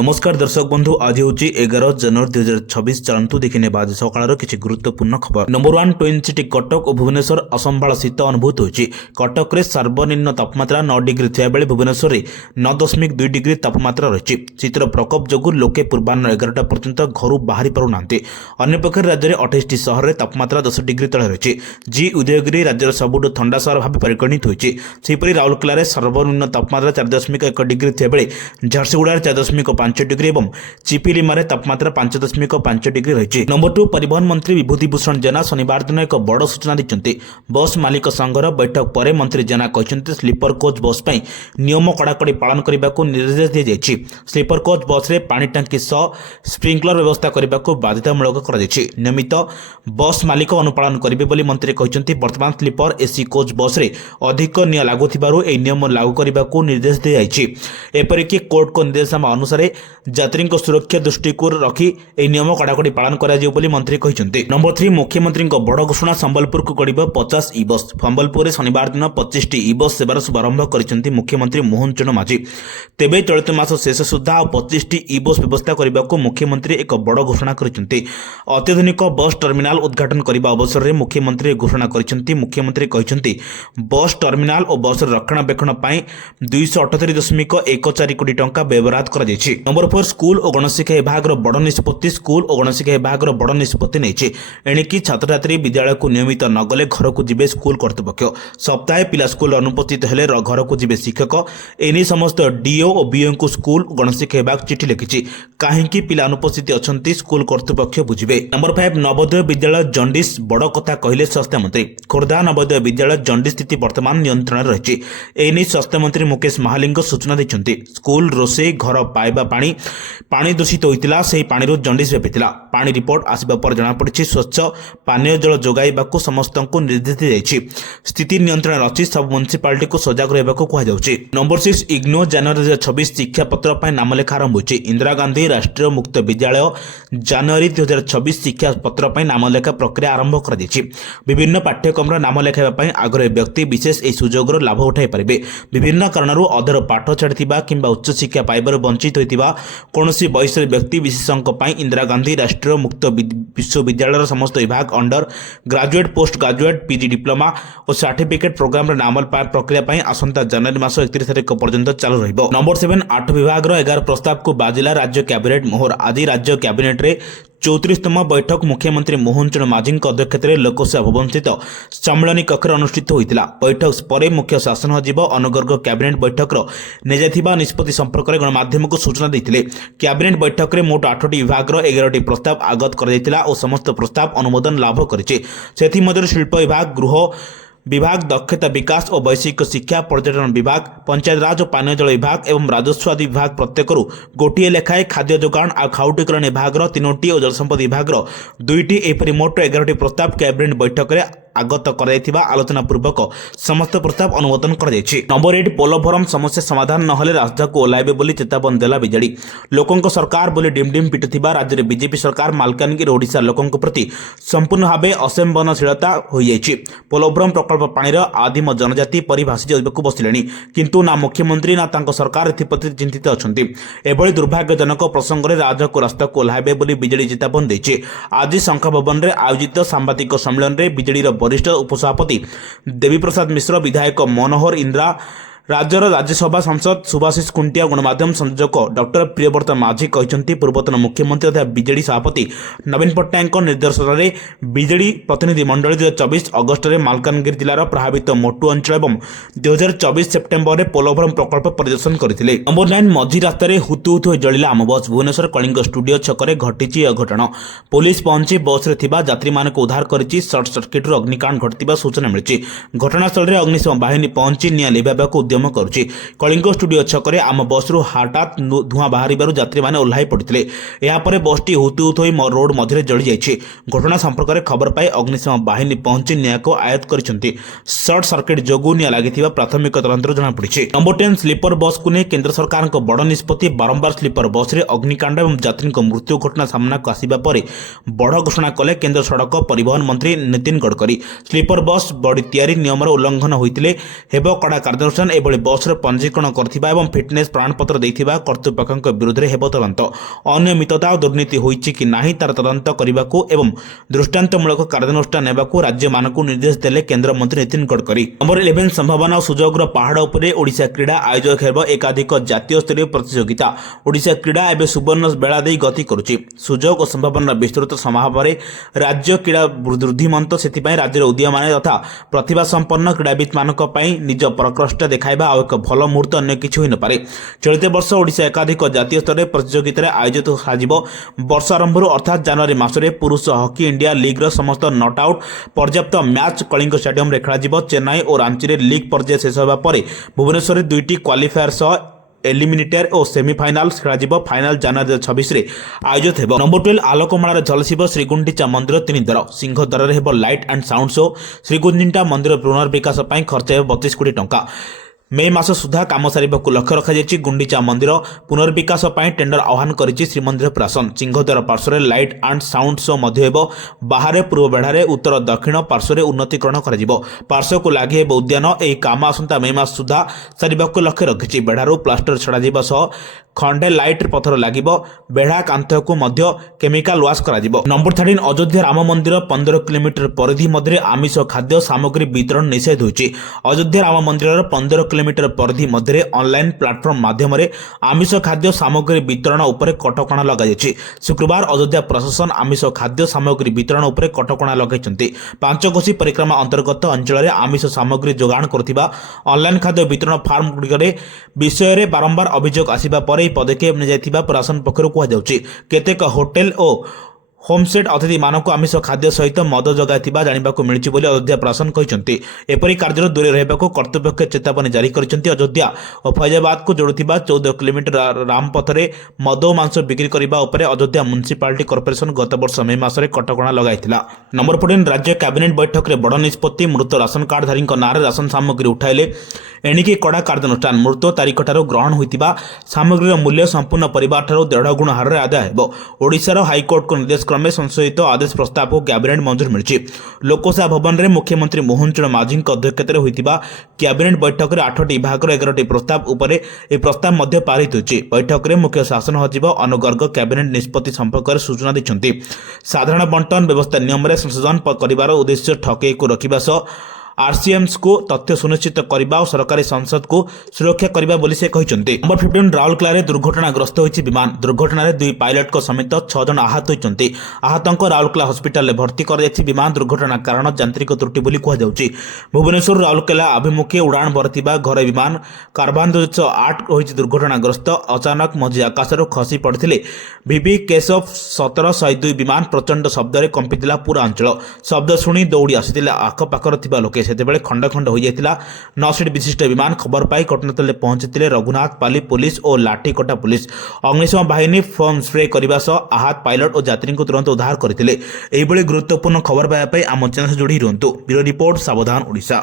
नमस्कार दर्शक बंधु आज हूँ 11 जनवरी 2026 चलतु देखने आज सकाल किसी गुरुत्वपूर्ण खबर। नंबर 1 ट्विन सिटी कटक और भुवनेश्वर असंभाल शीत अनुभूत होती। कटक में सर्वनिम्न तापमात्रा 9 डिग्री थिया बेले भुवनेश्वर 9.2 डिग्री तापमात्रा रही। शीतर प्रकोप जो लोके पूर्वाह्न 11टा पर्यंत घर बाहरी पारना। अन्यपक्ष राज्य में 28 सहर में तापमात्रा 10 डिग्री तले रही। जी उदयगिरी राज्यर सबुठ ठंडा सहर भाव परिगणित होती। राउरकेला में सर्वनिम्न तापमात्रा 4.1 डिग्री थिया बेले झारसुगुड़ा 4.5 डिग्री और चिपिलिमारे तापमात्रा 5.5 डिग्री रही। नंबर 2 परिवहन मंत्री विभूतिभूषण जेना शनिवार दिन एक बड़ सूचना दी। बस मालिक संघर बैठक पर मंत्री जेना कहते स्लीपर कोच बस पर नियम कड़ाकड़ी पालन करने को निर्देश दी जाएगी। स्लीपर कोच बस में पानी टांकी सह स्प्रिंकलर व्यवस्था करने को बाध्यतामूलक कर नियमित बस मालिक अनुपालन करेंगे मंत्री कहते। वर्तमान स्लीपर एसी कोच बस में अधिक निया लगुव नियम लागू करने को निर्देश दी जाएगी। एपरिक कोर्ट को निर्देशनामा अनुसार यात्री सुरक्षा दृष्टि को रखी नियम कड़ाकड़ी पालन कर मंत्री कहते। नंबर 3 मुख्यमंत्री बड़ घोषणा संबलपुर को गड़ब 50 ई बस। संबलपुर में शनिवार दिन 25 ई बस सेवार शुभारंभ कर मुख्यमंत्री मोहन चरण माझी। तेबे चलित मास शेष सुधा 25 ई बस व्यवस्था करने को मुख्यमंत्री एक बड़ घोषणा करते। अत्याधुनिक बस टर्मिनाल उद्घाटन करने अवसर में मुख्यमंत्री घोषणा करते। मुख्यमंत्री कहते बस टर्मिनाल और बस रक्षणाबेक्षण 278.14 कोटी टंका व्यवहार कर। नंबर 4 स्कूल और गणशिक्षा विभाग बड़ निष्पत्ति। स्कूल और गणशिक्षा विभाग बड़ निष्पत्ति नहीं एणिकी छात्र छात्री विद्यालय को नियमित नगले घर को जीवे स्कूल कर्तृपक्ष। सप्ताहे पिला स्कूल अनुपस्थित हेले घर को जीवे शिक्षक। एने समस्त डीओ और बीओ को स्कूल और गणशिक्षा विभाग चिठी लिखिछि कहीं पिला अनुपस्थित अच्छा स्कूल कर्तृपक्ष बुझे। नंबर 5 नवोदय विद्यालय जंडिस बड़ कथा कहले स्वास्थ्य मंत्री। खोर्धा नवोदय विद्यालय जंडिस स्थिति वर्तमान नियंत्रण रही। एने स्वास्थ्य मंत्री मुकेश महालिंग सूचना देते। स्कूल रोषे घर पाइबा पानी दूषित होता से पानी जंडिस व्यापी। पानी रिपोर्ट आसवा पर जमापड़ी स्वच्छ पानीय जल जोगाइबा समस्त को निर्देश दी जाएगी। स्थिति नियंत्रण अच्छी सब म्युनिसिपालिटी को सजग रहा कहुच्छी। नंबर 6 इग्नो जनवरी 2026 शिक्षा पत्र नाम लेखा आरंभ होती। इंदिरा गांधी राष्ट्रीय मुक्त विद्यालय जनवरी 2026 शिक्षा पत्र नाम लेखा प्रक्रिया आरंभ कर। विभिन्न पाठ्यक्रम नाम लेखाइबा आग्रही व्यक्ति विशेष यह सुजोग लाभ उठाई पारे। विभिन्न कारणरू अधर पाठ छाड़ी कि उच्च शिक्षा पाइबार वंचित होता कौन बयसर व्यक्ति विशेषज्ञ इंदिरा गांधी राष्ट्रीय मुक्त विश्वविद्यालय समस्त विभाग under graduate post graduate PG diploma और सर्टिफिकेट प्रोग्राम नाम प्रक्रिया आसंता जनवरी मास 31 तारिख पर्यंत चालू रहिबो। नंबर 7 8 विभाग 11 प्रस्ताव को बाजिला राज्य कैबिनेट मोहर। आज राज्य कैबिनेट रे 34तम बैठक मुख्यमंत्री मोहन चरण माझी अध्यक्षत लोकसेवा भवन स्थित सम्मेलन कक्ष अनुष्ठित होता। बैठक पर मुख्य शासन सचिव अनुगर्ग कैबिनेट बैठक निजा निष्पत्ति संपर्क में गणमाध्यम को सूचना देते। कैबिनेट बैठक में मोट 8टी विभाग 11टी प्रस्ताव आगत कर समस्त प्रस्ताव अनुमोदन लाभ कर। शिल्प विभाग गृह विभाग दक्षता विकास और वैश्विक शिक्षा पर्यटन विभाग पंचायत राज और पानीय जल विभाग एवं राजस्व आदि विभाग प्रत्येक गोटे लेखाएं खाद्य जोगाण और खाउटीकरण विभाग 3टी और जलसंपद विभाग 2टी एपरी मोट 11टी प्रस्ताव कैबिनेट बैठक में आगत कर आलोचना पूर्वक समस्त प्रस्ताव अनुमोदन कर। नंबर 8 पोलभरम समस्या समाधान नहले रास्ता को ओह्लाइबे बोली चेतावनी देला बीजेडी। लोकों सरकार बोली डिमडिम पिटुथिबा राज्य में बीजेपी सरकार मालकानगिरी ओडिशा लोकों प्रति संपूर्ण भाव असंवेदनशीलता हो जाइछि। पोलभरम प्रकल्प पानी आदिम जनजाति परिभाषी जावाक बसिले किंतु ना मुख्यमंत्री ना तांको सरकार एप्रति चिंतित अछंती। एभली दुर्भाग्यजनक प्रसंग में राज्य को रास्ता को ओह्लाइबे बोली बीजेडी चेतावनी देछि। आज शंखा भवन में आयोजित सांबादिक सम्मेलन में बीजेडी वरिष्ठ उपसभापति देवी प्रसाद मिश्र विधायक मनोहर इंद्रा राज्यर राज्यसभा सांसद सुभाषिष कुंटिया गणमाध्यम संयोजक डॉक्टर प्रियव्रत माझी कहते पूर्वतन मुख्यमंत्री तथा बीजेडी सभापति नवीन पट्टनायक निर्देशन में बीजेडी प्रतिनिधि मंडल 2024 अगस्ट में मालकानगिरी जिलार प्रभावित मोटू अंचल और 2024 सेप्टेम्बर में पोलभरम प्रकल्प परिदर्शन करते। नंबर 9 मझी रास्तार हुतु हुतु जलिला आम बस। भुवनेश्वर कलिंग स्टूडियो छकरे घटी अघटन। पुलिस पहुंची बस यात्री मान उद्धार कर सर्ट सर्किट अग्निकांड घटता सूचना मिली। घटनास्थल में अग्निशम बाहिनी पहुंची निया लिभाइबाक उद्यम करुछि। कलिंग स्टूडियो छकरे आम बस हठात धुआं बाहर यात्री मैंने ओह्लाई पड़ते। यापर बसटी हुतु हुतु रोड मध्य जली जाइए। घटना संपर्क में खबर पाई अग्निशम बाहिनी पहुंची निया को आयत्त कर सर्ट सर्किट जोगु निया लगी प्राथमिक तदंतर जमापड़ी। नंबर 10 स्लीपर बस को नहीं केंद्र सरकार बड़ निष्पत्ति। बारंबार स्लीपर बस रे अग्निकांड और यात्री मृत्यु घटना सामना को आसवा पर बड़ घोषणा कले केंद्र सड़क परिवहन मंत्री नितिन गडकरी। स्लीपर बस बड़ी तैयारी नियम उल्लंघन होते कड़ा कार्यानुष्ठान ଏଭଳି ବସ୍ର ପଞ୍ଜୀକରଣ କରିଥିବା ଏବଂ ଫିଟନେସ୍ ପ୍ରମାଣପତ୍ର ଦେଇଥିବା କର୍ତ୍ତୃପକ୍ଷଙ୍କ ବିରୁଦ୍ଧରେ ହେବ ତଦନ୍ତ। ଅନିୟମିତତା ଓ ଦୁର୍ନୀତି ହୋଇଛି କି ନାହିଁ ତାର ତଦନ୍ତ କରିବାକୁ ଏବଂ ଦୃଷ୍ଟାନ୍ତମୂଳକ କାର୍ଯ୍ୟାନୁଷ୍ଠାନ ନେବାକୁ ରାଜ୍ୟମାନଙ୍କୁ ନିର୍ଦ୍ଦେଶ ଦେଲେ କେନ୍ଦ୍ରମନ୍ତ୍ରୀ ନୀତିନ ଗଡ଼କରୀ। ନମ୍ବର 11 ସମ୍ଭାବନା ଓ ସୁଯୋଗର ପାହାଡ଼ ଉପରେ ଓଡ଼ିଶା କ୍ରୀଡ଼ା ଆୟୋଜକ ହେବ ଏକାଧିକ ଜାତୀୟ ସ୍ତରୀୟ ପ୍ରତିଯୋଗିତା। ଓଡ଼ିଶା କ୍ରୀଡ଼ା ଏବେ ସୁବର୍ଣ୍ଣ ବେଳା ଦେଇ ଗତି କରୁଛି। ସୁଯୋଗ ଓ ସମ୍ଭାବନାର ବିସ୍ତୃତ ସମାହାରରେ ରାଜ୍ୟ କ୍ରୀଡ଼ା ବୃଦ୍ଧିମନ୍ତ। ସେଥିପାଇଁ ରାଜ୍ୟର ଉଦୀୟମାନ ତଥା ପ୍ରତିଭା ସମ୍ପନ୍ନ କ୍ରୀଡ଼ାବିତମାନଙ୍କ ପାଇଁ ନିଜ ପ୍ରକୃଷ୍ଟ ଦେଖାଇବା ଆଉ ଏକ ଭଲ ମୁହୂର୍ତ୍ତ ଅନ୍ୟ କିଛି ହୋଇନପାରେ। ଚଳିତ ବର୍ଷ ଓଡ଼ିଶା ଏକାଧିକ ଜାତୀୟ ସ୍ତରରେ ପ୍ରତିଯୋଗିତାରେ ଆୟୋଜିତ କରାଯିବ। ବର୍ଷ ଆରମ୍ଭରୁ ଅର୍ଥାତ୍ ଜାନୁଆରୀ ମାସରେ ପୁରୁଷ ହକି ଇଣ୍ଡିଆ ଲିଗ୍ର ସମସ୍ତ ନଟ୍ ଆଉଟ୍ ପର୍ଯ୍ୟାପ୍ତ ମ୍ୟାଚ୍ କଳିଙ୍ଗ ଷ୍ଟାଡିୟମରେ ଖେଳାଯିବ। ଚେନ୍ନାଇ ଓ ରାଞ୍ଚିରେ ଲିଗ୍ ପର୍ଯ୍ୟାୟ ଶେଷ ହେବା ପରେ ଭୁବନେଶ୍ୱରରେ 2ଟି କ୍ୱାଲିଫାୟାର ସହ ଏଲିମିନେଟର ଓ ସେମିଫାଇନାଲ୍ସ ଖେଳାଯିବ। ଫାଇନାଲ ଜାନୁଆରୀ 26ରେ ଆୟୋଜିତ ହେବ। ନମ୍ବର 12 ଆଲୋକମାଳାରେ ଝଲସିବ ଶ୍ରୀଗୁଣ୍ଡିଚା ମନ୍ଦିର 3 ଦ୍ୱାର। ସିଂହଦ୍ୱାରରେ ହେବ ଲାଇଟ୍ ଆଣ୍ଡ ସାଉଣ୍ଡ ଶୋ। ଶ୍ରୀଗୁଣ୍ଡିଚା ମନ୍ଦିର ପୁନର୍ବିକାଶ ପାଇଁ ଖର୍ଚ୍ଚ ହେବ 32 କୋଟି ଟଙ୍କା। ମେ ମାସ ସୁଦ୍ଧା କାମ ସାରିବାକୁ ଲକ୍ଷ୍ୟ ରଖାଯାଇଛି। ଗୁଣ୍ଡିଚା ମନ୍ଦିର ପୁନର୍ବିକାଶ ପାଇଁ ଟେଣ୍ଡର ଆହ୍ୱାନ କରିଛି ଶ୍ରୀମନ୍ଦିର ପ୍ରଶାସନ। ସିଂହଦ୍ୱାର ପାର୍ଶ୍ୱରେ ଲାଇଟ୍ ଆଣ୍ଡ ସାଉଣ୍ଡ ଶୋ ମଧ୍ୟ ହେବ। ବାହାରେ ପୂର୍ବ ବେଢ଼ାରେ ଉତ୍ତର ଦକ୍ଷିଣ ପାର୍ଶ୍ୱରେ ଉନ୍ନତିକରଣ କରାଯିବ। ପାର୍ଶ୍ୱକୁ ଲାଗି ହେବ ଉଦ୍ୟାନ। ଏହି କାମ ଆସନ୍ତା ମେ ମାସ ସୁଦ୍ଧା ସାରିବାକୁ ଲକ୍ଷ୍ୟ ରଖିଛି। ବେଢ଼ାରୁ ପ୍ଲାଷ୍ଟର ଛଡ଼ାଯିବା ସହ ଖଣ୍ଡେ ଲାଇଟ୍ ପଥର ଲାଗିବ। ବେଢ଼ା କାନ୍ଥକୁ ମଧ୍ୟ କେମିକାଲ ୱାଶ୍ କରାଯିବ। ନମ୍ବର 13 ଅଯୋଧ୍ୟା ରାମ ମନ୍ଦିର 15 କିଲୋମିଟର ପରିଧି ମଧ୍ୟରେ ଆମିଷ ଖାଦ୍ୟ ସାମଗ୍ରୀ ବିତରଣ ନିଷେଧ ହୋଇଛି। ଅଯୋଧ୍ୟା ରାମ ମନ୍ଦିରର 15 କିଲୋମିଟର ପରିଧି ମଧ୍ୟରେ ଅନଲାଇନ୍ ପ୍ଲାଟଫର୍ମ ମାଧ୍ୟମରେ ଆମିଷ ଖାଦ୍ୟ ସାମଗ୍ରୀ ବିତରଣ ଉପରେ କଟକଣା ଲଗାଯାଇଛି। ଶୁକ୍ରବାର ଅଯୋଧ୍ୟା ପ୍ରଶାସନ ଆମିଷ ଖାଦ୍ୟ ସାମଗ୍ରୀ ବିତରଣ ଉପରେ କଟକଣା ଲଗାଇଛନ୍ତି। ପାଞ୍ଚକୋଶୀ ପରିକ୍ରମା ଅନ୍ତର୍ଗତ ଅଞ୍ଚଳରେ ଆମିଷ ସାମଗ୍ରୀ ଯୋଗାଣ କରୁଥିବା ଅନଲାଇନ୍ ଖାଦ୍ୟ ବିତରଣ ଫାର୍ମଗୁଡ଼ିକରେ ବିଷୟରେ ବାରମ୍ବାର ଅଭିଯୋଗ ଆସିବା ପରେ ଏହି ପଦକ୍ଷେପ ନିଆଯାଇଥିବା ପ୍ରଶାସନ ପକ୍ଷରୁ କୁହାଯାଉଛି। କେତେକ ହୋଟେଲ ଓ ହୋମଷ୍ଟେଡ୍ ଅତିଥିମାନଙ୍କୁ ଆମିଷ ଖାଦ୍ୟ ସହିତ ମଦ ଯୋଗାଇଥିବା ଜାଣିବାକୁ ମିଳିଛି ବୋଲି ଅଯୋଧ୍ୟା ପ୍ରଶାସନ କହିଛନ୍ତି। ଏପରି କାର୍ଯ୍ୟରୁ ଦୂରେଇ ରହିବାକୁ କର୍ତ୍ତୃପକ୍ଷ ଚେତାବନୀ ଜାରି କରିଛନ୍ତି। ଅଯୋଧ୍ୟା ଓ ଫୈଜାବାଦକୁ ଯୋଡୁଥିବା 14 କିଲୋମିଟର ରାମପଥରେ ମଦ ଓ ମାଂସ ବିକ୍ରି କରିବା ଉପରେ ଅଯୋଧ୍ୟା ମ୍ୟୁନିସିପାଲିଟି କର୍ପୋରେସନ ଗତ ବର୍ଷ ମେ ମାସରେ କଟକଣା ଲଗାଇଥିଲା। ନମ୍ବର 14 ରାଜ୍ୟ କ୍ୟାବିନେଟ୍ ବୈଠକରେ ବଡ଼ ନିଷ୍ପତ୍ତି। ମୃତ ରାସନ କାର୍ଡଧାରୀଙ୍କ ନାଁରେ ରାସନ ସାମଗ୍ରୀ ଉଠାଇଲେ ଏଣିକି କଡ଼ା କାର୍ଯ୍ୟାନୁଷ୍ଠାନ। ମୃତ ତାରିଖଠାରୁ ଗ୍ରହଣ ହୋଇଥିବା ସାମଗ୍ରୀର ମୂଲ୍ୟ ସମ୍ପୂର୍ଣ୍ଣ ପରିବାରଠାରୁ 1.5 ଗୁଣ ହାରରେ ଆଦାୟ ହେବ। ଓଡ଼ିଶାର ହାଇକୋର୍ଟଙ୍କ ନିର୍ଦ୍ଦେଶ କ୍ରମେ ସଂଶୋଧିତ ଆଦେଶ ପ୍ରସ୍ତାବକୁ କ୍ୟାବିନେଟ୍ ମଞ୍ଜୁରୀ ମିଳିଛି। ଲୋକସେବା ଭବନରେ ମୁଖ୍ୟମନ୍ତ୍ରୀ ମୋହନ ଚରଣ ମାଝୀଙ୍କ ଅଧ୍ୟକ୍ଷତାରେ ହୋଇଥିବା କ୍ୟାବିନେଟ୍ ବୈଠକରେ 8ଟି ବିଭାଗର 11ଟି ପ୍ରସ୍ତାବ ଉପରେ ଏହି ପ୍ରସ୍ତାବ ମଧ୍ୟ ପାରିତ ହୋଇଛି। ବୈଠକରେ ମୁଖ୍ୟ ଶାସନ ସଚିବ ଅନୁପ ଗର୍ଗ କ୍ୟାବିନେଟ୍ ନିଷ୍ପତ୍ତି ସମ୍ପର୍କରେ ସୂଚନା ଦେଇଛନ୍ତି। ସାଧାରଣ ବଣ୍ଟନ ବ୍ୟବସ୍ଥା ନିୟମରେ ସଂଶୋଧନ କରିବାର ଉଦ୍ଦେଶ୍ୟ ଠକେଇକୁ ରୋକିବା ସହ ଆରସିଏମ୍ସକୁ ତଥ୍ୟ ସୁନିଶ୍ଚିତ କରିବା ଓ ସରକାରୀ ସଂସଦକୁ ସୁରକ୍ଷା କରିବା ବୋଲି ସେ କହିଛନ୍ତି। ନମ୍ବର 15 ରାଉରକେଲାରେ ଦୁର୍ଘଟଣାଗ୍ରସ୍ତ ହୋଇଛି ବିମାନ। ଦୁର୍ଘଟଣାରେ 2 ପାଇଲଟଙ୍କ ସମେତ 6 ଜଣ ଆହତ ହୋଇଛନ୍ତି। ଆହତଙ୍କ ରାଉରକେଲା ହସ୍ପିଟାଲରେ ଭର୍ତ୍ତି କରାଯାଇଛି। ବିମାନ ଦୁର୍ଘଟଣା କାରଣ ଯାନ୍ତ୍ରିକ ତ୍ରୁଟି ବୋଲି କୁହାଯାଉଛି। ଭୁବନେଶ୍ୱର ରାଉରକେଲା ଅଭିମୁଖେ ଉଡ଼ାଣ ଭରିଥିବା ଘରୋଇ ବିମାନ କାରଭାନ 208 ହୋଇଛି ଦୁର୍ଘଟଣାଗ୍ରସ୍ତ। ଅଚାନକ ମଝି ଆକାଶରୁ ଖସି ପଡ଼ିଥିଲେ ଭିଭି କେଶବ 1702 ବିମାନ। ପ୍ରଚଣ୍ଡ ଶବ୍ଦରେ କମ୍ପିଥିଲା ପୁରା ଅଞ୍ଚଳ। ଶବ୍ଦ ଶୁଣି ଦୌଡ଼ି ଆସିଥିଲେ ଆଖପାଖରେ ଥିବା ଲୋକେ। ସେତେବେଳେ ଖଣ୍ଡ ଖଣ୍ଡ ହୋଇଯାଇଥିଲା 9 ସିଟ୍ ବିଶିଷ୍ଟ ବିମାନ। ଖବର ପାଇ ଘଟଣାସ୍ଥଳରେ ପହଞ୍ଚିଥିଲେ ରଘୁନାଥପାଲି ପୁଲିସ ଓ ଲାଠିକଟା ପୁଲିସ। ଅଗ୍ନିଶମ ବାହିନୀ ଫୋମ୍ ସ୍ପ୍ରେ କରିବା ସହ ଆହତ ପାଇଲଟ ଓ ଯାତ୍ରୀଙ୍କୁ ତୁରନ୍ତ ଉଦ୍ଧାର କରିଥିଲେ। ଏହିଭଳି ଗୁରୁତ୍ୱପୂର୍ଣ୍ଣ ଖବର ପାଇବା ପାଇଁ ଆମ ଚ୍ୟାନେଲ ଯୋଡ଼ି ରୁହନ୍ତୁ। ବ୍ୟୁରୋ ରିପୋର୍ଟ ସାବଧାନ ଓଡ଼ିଶା।